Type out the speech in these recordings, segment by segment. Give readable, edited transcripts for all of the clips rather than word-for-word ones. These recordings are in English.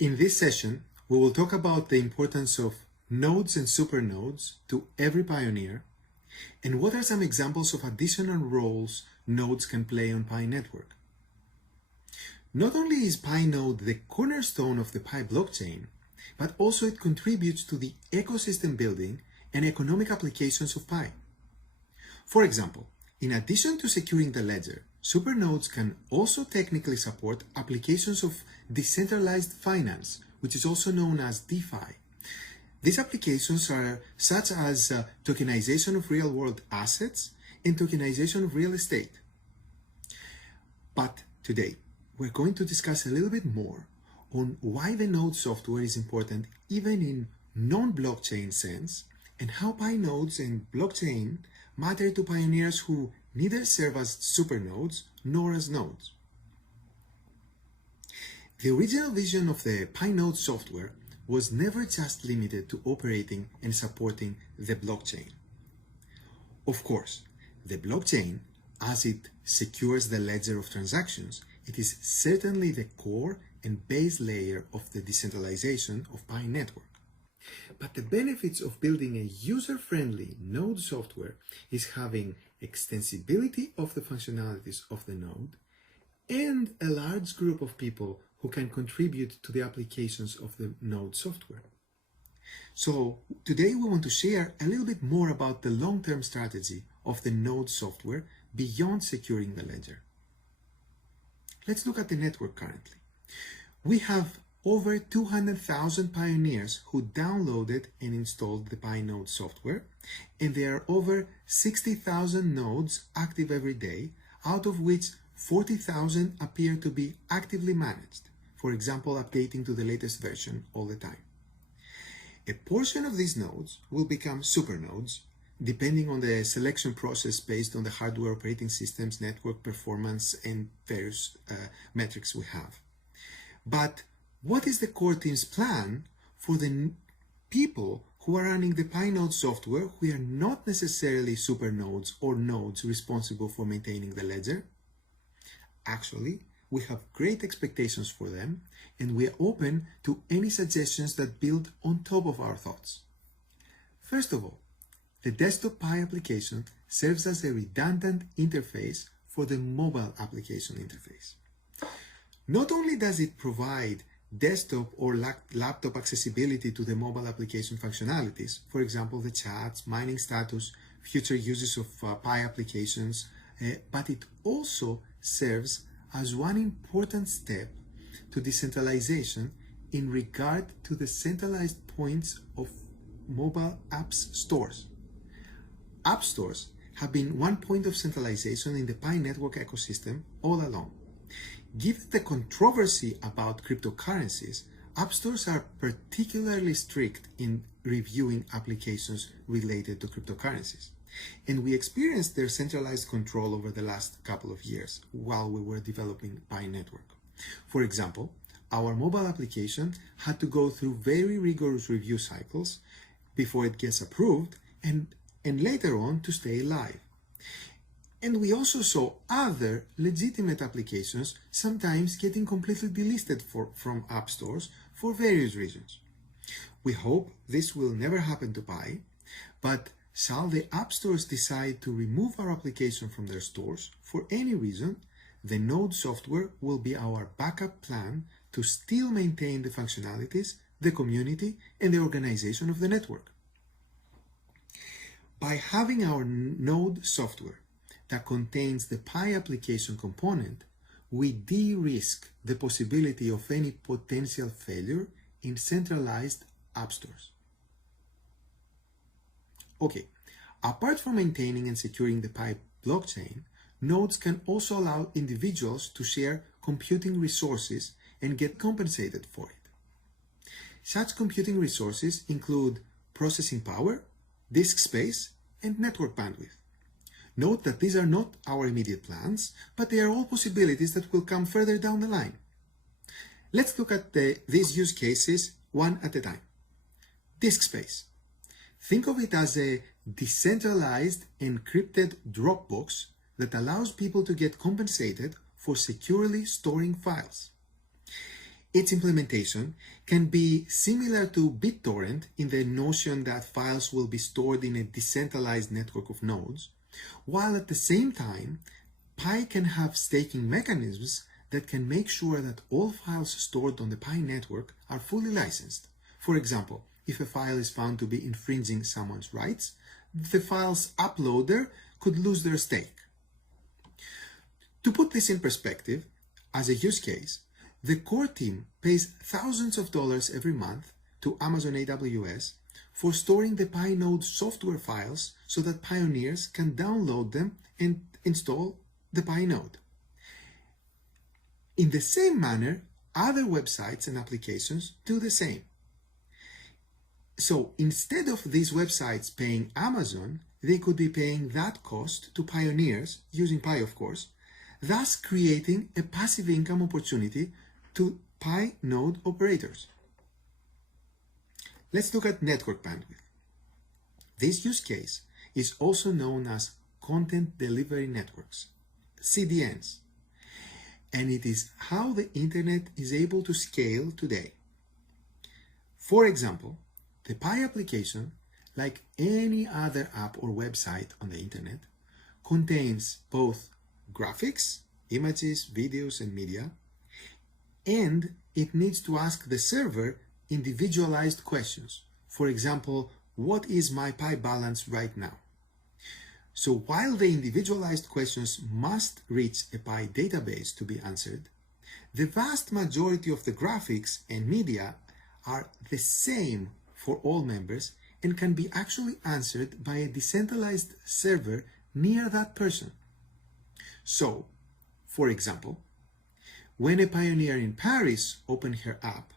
In this session, we will talk about the importance of nodes and supernodes to every pioneer, and what are some examples of additional roles nodes can play on Pi network. Not only is Pi node the cornerstone of the Pi blockchain, but also it contributes to the ecosystem building and economic applications of Pi. For example, in addition to securing the ledger, supernodes can also technically support applications of decentralized finance, which is also known as DeFi. These applications are such as tokenization of real-world assets and tokenization of real estate. But today, we're going to discuss a little bit more on why the node software is important even in non-blockchain sense, and how Pi nodes and blockchain matter to pioneers who neither serve as supernodes nor as nodes. The original vision of the Pi node software was never just limited to operating and supporting the blockchain. Of course, the blockchain, as it secures the ledger of transactions, it is certainly the core and base layer of the decentralization of Pi network. But the benefits of building a user-friendly node software is having extensibility of the functionalities of the node and a large group of people who can contribute to the applications of the node software. So today we want to share a little bit more about the long-term strategy of the node software beyond securing the ledger. Let's look at the network currently. We have over 200,000 pioneers who downloaded and installed the Pi node software, and there are over 60,000 nodes active every day, out of which 40,000 appear to be actively managed, for example, updating to the latest version all the time. A portion of these nodes will become supernodes, depending on the selection process based on the hardware operating systems, network performance, and various metrics we have. But what is the core team's plan for the people who are running the Pi node software who are not necessarily supernodes or nodes responsible for maintaining the ledger? Actually, we have great expectations for them, and we are open to any suggestions that build on top of our thoughts. First of all, the desktop Pi application serves as a redundant interface for the mobile application interface. Not only does it provide desktop or laptop accessibility to the mobile application functionalities, for example, the chats, mining status, future uses of Pi applications, but it also serves as one important step to decentralization in regard to the centralized points of mobile apps stores. App stores have been one point of centralization in the Pi network ecosystem all along. Given the controversy about cryptocurrencies, app stores are particularly strict in reviewing applications related to cryptocurrencies. And we experienced their centralized control over the last couple of years while we were developing Pi network. For example, our mobile application had to go through very rigorous review cycles before it gets approved and later on to stay live. And we also saw other legitimate applications sometimes getting completely delisted from app stores for various reasons. We hope this will never happen to Pi, but shall the app stores decide to remove our application from their stores for any reason, the node software will be our backup plan to still maintain the functionalities, the community, and the organization of the network. By having our node software that contains the Pi application component, we de-risk the possibility of any potential failure in centralized app stores. Okay, apart from maintaining and securing the Pi blockchain, nodes can also allow individuals to share computing resources and get compensated for it. Such computing resources include processing power, disk space, and network bandwidth. Note that these are not our immediate plans, but they are all possibilities that will come further down the line. Let's look at these use cases one at a time. Disk space. Think of it as a decentralized encrypted Dropbox that allows people to get compensated for securely storing files. Its implementation can be similar to BitTorrent in the notion that files will be stored in a decentralized network of nodes, while at the same time, Pi can have staking mechanisms that can make sure that all files stored on the Pi network are fully licensed. For example, if a file is found to be infringing someone's rights, the file's uploader could lose their stake. To put this in perspective, as a use case, the core team pays thousands of dollars every month to Amazon AWS for storing the Pi node software files so that pioneers can download them and install the Pi node. In the same manner, other websites and applications do the same. So instead of these websites paying Amazon, they could be paying that cost to pioneers, using Pi of course, thus creating a passive income opportunity to Pi node operators. Let's look at network bandwidth. This use case is also known as Content Delivery Networks, CDNs, and it is how the internet is able to scale today. For example, the Pi application, like any other app or website on the internet, contains both graphics, images, videos, and media, and it needs to ask the server individualized questions. For example, what is my Pi balance right now? So while the individualized questions must reach a Pi database to be answered, the vast majority of the graphics and media are the same for all members and can be actually answered by a decentralized server near that person. So, for example, when a pioneer in Paris opens her app,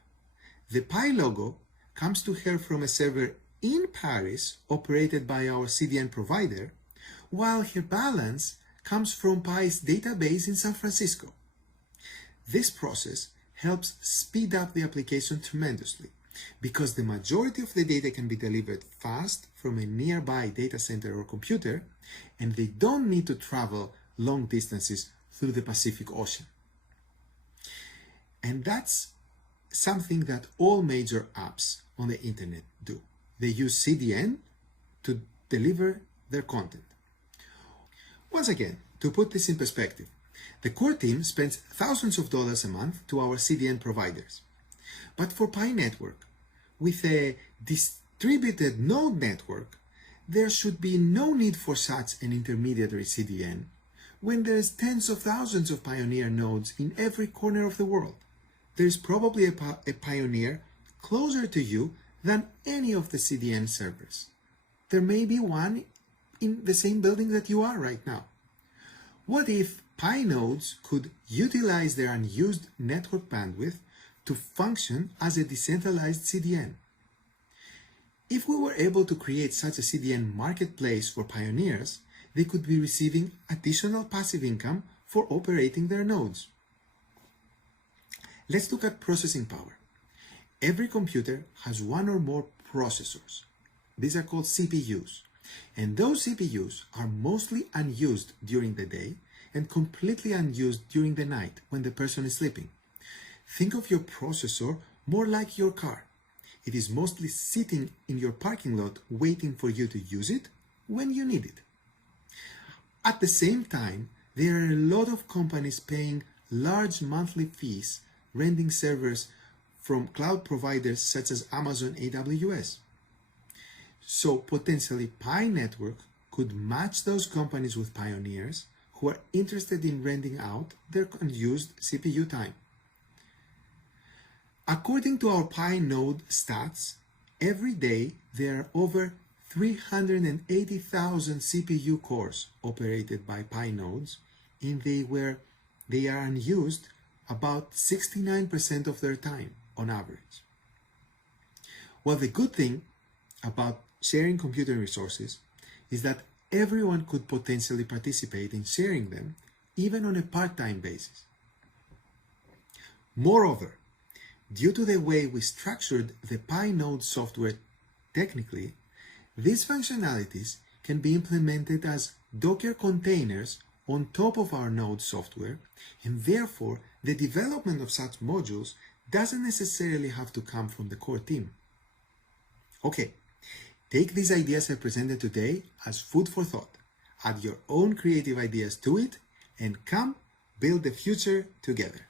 the Pi logo comes to her from a server in Paris operated by our CDN provider, while her balance comes from Pi's database in San Francisco. This process helps speed up the application tremendously because the majority of the data can be delivered fast from a nearby data center or computer, and they don't need to travel long distances through the Pacific Ocean. And that's something that all major apps on the internet do. They use CDN to deliver their content. Once again, to put this in perspective, the core team spends thousands of dollars a month to our CDN providers. But for Pi network, with a distributed node network, there should be no need for such an intermediary CDN when there's tens of thousands of pioneer nodes in every corner of the world. There's probably a pioneer closer to you than any of the CDN servers. There may be one in the same building that you are right now. What if Pi nodes could utilize their unused network bandwidth to function as a decentralized CDN? If we were able to create such a CDN marketplace for pioneers, they could be receiving additional passive income for operating their nodes. Let's look at processing power. Every computer has one or more processors. These are called CPUs. And those CPUs are mostly unused during the day and completely unused during the night when the person is sleeping. Think of your processor more like your car. It is mostly sitting in your parking lot waiting for you to use it when you need it. At the same time, there are a lot of companies paying large monthly fees renting servers from cloud providers such as Amazon AWS. So potentially Pi network could match those companies with pioneers who are interested in renting out their unused CPU time. According to our Pi node stats, every day there are over 380,000 CPU cores operated by Pi nodes, and they are unused about 69% of their time on average. Well, the good thing about sharing computing resources is that everyone could potentially participate in sharing them, even on a part-time basis. Moreover, due to the way we structured the Pi node software technically, these functionalities can be implemented as Docker containers on top of our node software, and therefore the development of such modules doesn't necessarily have to come from the core team. Okay, take these ideas I presented today as food for thought, add your own creative ideas to it, and come build the future together.